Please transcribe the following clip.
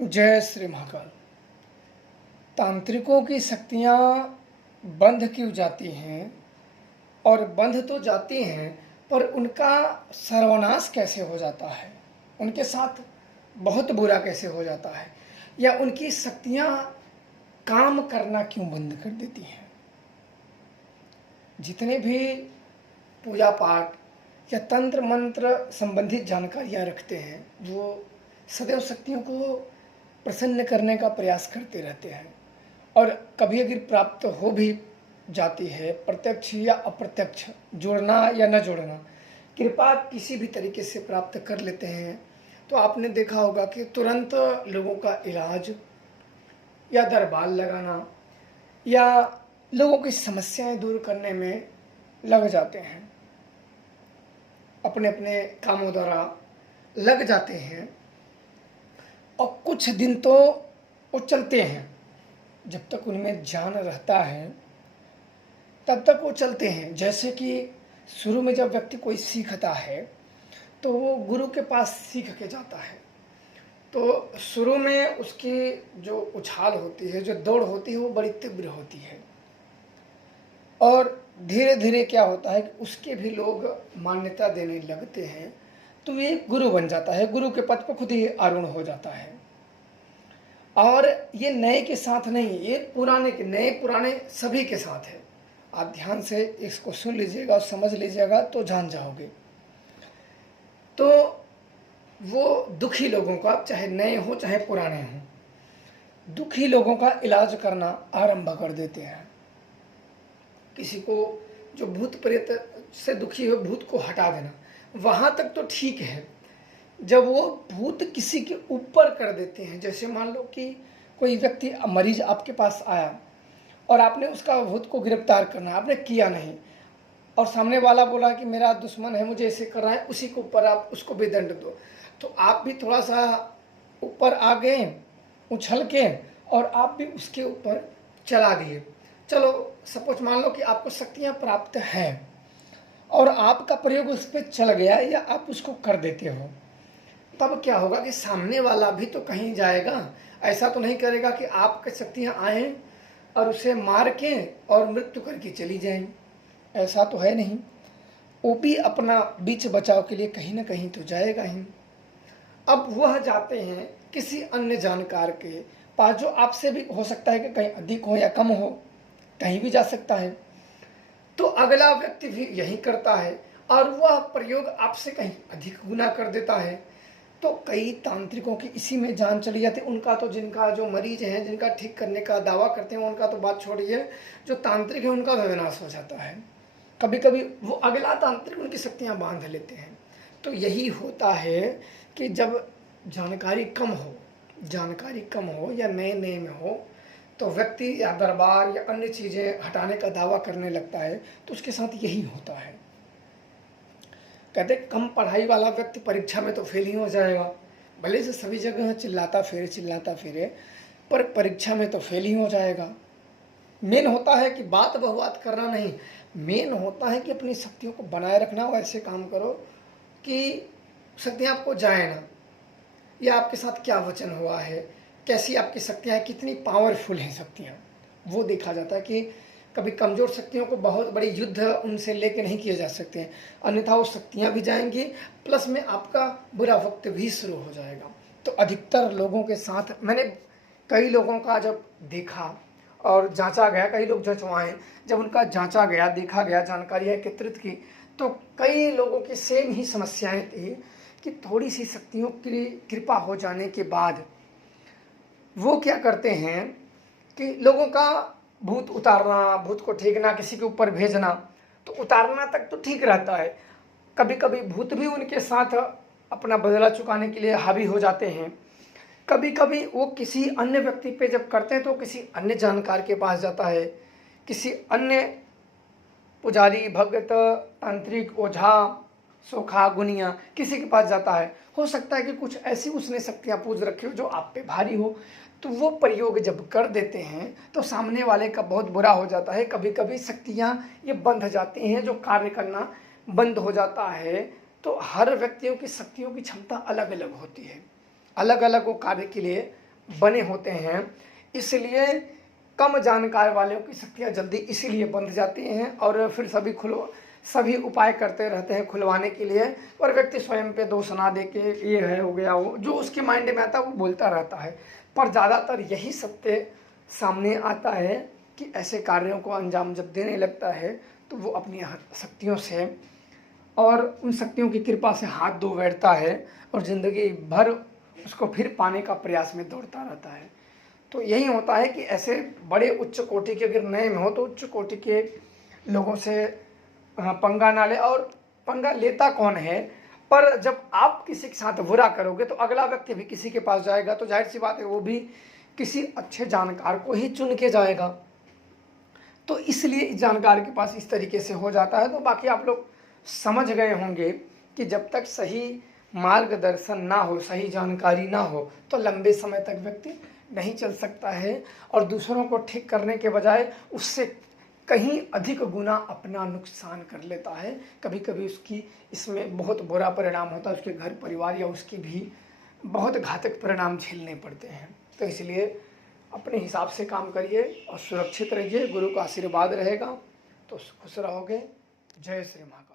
जय श्री महाकाल। तांत्रिकों की शक्तियाँ बंध क्यों जाती हैं, और बंध तो जाती हैं पर उनका सर्वनाश कैसे हो जाता है, उनके साथ बहुत बुरा कैसे हो जाता है, या उनकी शक्तियाँ काम करना क्यों बंद कर देती हैं। जितने भी पूजा पाठ या तंत्र मंत्र संबंधित जानकारियाँ रखते हैं वो सदैव शक्तियों को प्रसन्न करने का प्रयास करते रहते हैं, और कभी अगर प्राप्त हो भी जाती है, प्रत्यक्ष या अप्रत्यक्ष, जोड़ना या न जोड़ना, कृपा किसी भी तरीके से प्राप्त कर लेते हैं, तो आपने देखा होगा कि तुरंत लोगों का इलाज या दरबार लगाना या लोगों की समस्याएं दूर करने में लग जाते हैं, अपने अपने कामों द्वारा लग जाते हैं, और कुछ दिन तो वो चलते हैं। जब तक उनमें जान रहता है तब तक वो चलते हैं। जैसे कि शुरू में जब व्यक्ति कोई सीखता है तो वो गुरु के पास सीख के जाता है, तो शुरू में उसकी जो उछाल होती है, जो दौड़ होती है, वो बड़ी तीव्र होती है, और धीरे धीरे क्या होता है कि उसके भी लोग मान्यता देने लगते हैं, तो ये गुरु बन जाता है, गुरु के पद पर खुद ही आरूढ़ हो जाता है। और ये नए के साथ नहीं, ये पुराने के, नए पुराने सभी के साथ है। आप ध्यान से इसको सुन लीजिएगा और समझ लीजिएगा तो जान जाओगे। तो वो दुखी लोगों का, चाहे नए हो चाहे पुराने हो, दुखी लोगों का इलाज करना आरंभ कर देते हैं। किसी को जो भूत प्रेत से दुखी हो, भूत को हटा देना, वहाँ तक तो ठीक है। जब वो भूत किसी के ऊपर कर देते हैं, जैसे मान लो कि कोई व्यक्ति मरीज आपके पास आया और आपने उसका भूत को गिरफ्तार करना, आपने किया नहीं, और सामने वाला बोला कि मेरा दुश्मन है, मुझे ऐसे कर रहा है, उसी के ऊपर आप उसको भी दंड दो, तो आप भी थोड़ा सा ऊपर आ गए उछल के, और आप भी उसके ऊपर चला दिए। चलो सपोज मान लो कि आपको शक्तियाँ प्राप्त हैं और आपका प्रयोग उस पर चल गया, या आप उसको कर देते हो, तब क्या होगा कि सामने वाला भी तो कहीं जाएगा। ऐसा तो नहीं करेगा कि आपकी शक्तियाँ आएँ और उसे मार के और मृत्यु करके चली जाएं, ऐसा तो है नहीं। वो भी अपना बीच बचाव के लिए कहीं ना कहीं तो जाएगा ही। अब वह जाते हैं किसी अन्य जानकार के पास, जो आपसे भी हो सकता है कि कहीं अधिक हो या कम हो, कहीं भी जा सकता है, तो अगला व्यक्ति भी यही करता है और वह प्रयोग आपसे कहीं अधिक गुना कर देता है। तो कई तांत्रिकों की इसी में जान चली जाती है। उनका तो, जिनका जो मरीज हैं, जिनका ठीक करने का दावा करते हैं, उनका तो बात छोड़िए, जो तांत्रिक है उनका तो विनाश हो जाता है। कभी कभी वो अगला तांत्रिक उनकी शक्तियाँ बांध लेते हैं। तो यही होता है कि जब जानकारी कम हो या नए नए में हो, तो व्यक्ति या दरबार या अन्य चीज़ें हटाने का दावा करने लगता है, तो उसके साथ यही होता है। कहते कम पढ़ाई वाला व्यक्ति परीक्षा में तो फेल ही हो जाएगा, भले से सभी जगह चिल्लाता फिरे, पर परीक्षा में तो फेल ही हो जाएगा। मेन होता है कि बात बहुबात करना नहीं, मेन होता है कि अपनी शक्तियों को बनाए रखना, और ऐसे काम करो कि शक्तियाँ आपको जाए ना, या आपके साथ क्या वचन हुआ है, कैसी आपकी शक्तियाँ हैं, कितनी पावरफुल हैं शक्तियाँ, वो देखा जाता है। कि कभी कमज़ोर शक्तियों को बहुत बड़ी युद्ध उनसे लेके नहीं किए जा सकते हैं, अन्यथा वो शक्तियाँ भी जाएंगी, प्लस में आपका बुरा वक्त भी शुरू हो जाएगा। तो अधिकतर लोगों के साथ मैंने कई लोगों का जब देखा और जांचा गया, कई लोग जंचवाएँ, जब उनका जांचा गया, देखा गया, जानकारियाँ एकत्रित की, तो कई लोगों की सेम ही समस्याएँ थी कि थोड़ी सी शक्तियों की कृपा हो जाने के बाद वो क्या करते हैं कि लोगों का भूत उतारना, भूत को ठीकना, किसी के ऊपर भेजना, तो उतारना तक तो ठीक रहता है। कभी कभी भूत भी उनके साथ अपना बदला चुकाने के लिए हावी हो जाते हैं। कभी कभी वो किसी अन्य व्यक्ति पे जब करते हैं तो किसी अन्य जानकार के पास जाता है, किसी अन्य पुजारी, भगत, तांत्रिक, ओझा, सोखा, गुनिया, किसी के पास जाता है। हो सकता है कि कुछ ऐसी उसने शक्तियाँ पूज रखी हो जो आप पे भारी हो, तो वो प्रयोग जब कर देते हैं तो सामने वाले का बहुत बुरा हो जाता है। कभी कभी शक्तियाँ ये बंध जाती हैं, जो कार्य करना बंद हो जाता है। तो हर व्यक्तियों की शक्तियों की क्षमता अलग अलग होती है, अलग अलग वो कार्य के लिए बने होते हैं, इसलिए कम जानकार वालों की शक्तियाँ जल्दी इसीलिए बंध जाती हैं और फिर सभी उपाय करते रहते हैं खुलवाने के लिए, और व्यक्ति स्वयं पे दोष ना दे के ये है हो गया, वो जो उसके माइंड में आता है वो बोलता रहता है। पर ज़्यादातर यही सत्य सामने आता है कि ऐसे कार्यों को अंजाम जब देने लगता है तो वो अपनी शक्तियों से और उन शक्तियों की कृपा से हाथ धो बैठता है और ज़िंदगी भर उसको फिर पाने का प्रयास में दौड़ता रहता है। तो यही होता है कि ऐसे बड़े उच्च कोटि के अगर नए में हो तो उच्च कोटि के लोगों से पंगा ना ले। और पंगा लेता कौन है, पर जब आप किसी के साथ बुरा करोगे तो अगला व्यक्ति भी किसी के पास जाएगा, तो जाहिर सी बात है वो भी किसी अच्छे जानकार को ही चुन के जाएगा। तो इसलिए इस जानकार के पास इस तरीके से हो जाता है। तो बाकी आप लोग समझ गए होंगे कि जब तक सही मार्गदर्शन ना हो, सही जानकारी ना हो, तो लंबे समय तक व्यक्ति नहीं चल सकता है और दूसरों को ठीक करने के बजाय उससे कहीं अधिक गुना अपना नुकसान कर लेता है। कभी कभी उसकी इसमें बहुत बुरा परिणाम होता है, उसके घर परिवार या उसके भी बहुत घातक परिणाम झेलने पड़ते हैं। तो इसलिए अपने हिसाब से काम करिए और सुरक्षित रहिए, गुरु का आशीर्वाद रहेगा तो खुश रहोगे। जय श्री महाकाल।